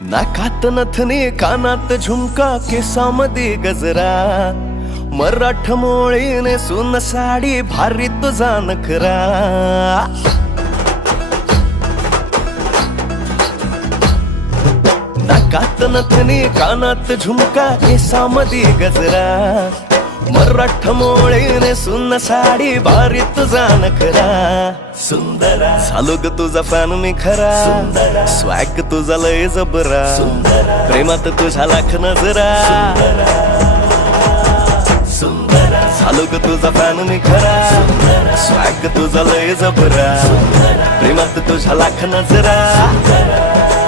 नाकात नथनी कानात झुमका केसामध्ये गजरा मराठ मोळीने सुन साडी भारी तुझा नखरा नाकात नथनी कानात झुमका केसामध्ये गजरा मराठ मोळीने सुन साडी भारी तुझा नखरा सुंदरा झालो ग तुझा फॅन मी खरा सुंदरा स्वॅग तुझा लय जबरा सुंदरा प्रेमात तुझ्या लाख नजरा सुंदरा झालो ग तुझा फॅन मी खरा स्वॅग तुझा लय जबरा प्रेमात तुझ्या लाख नजरा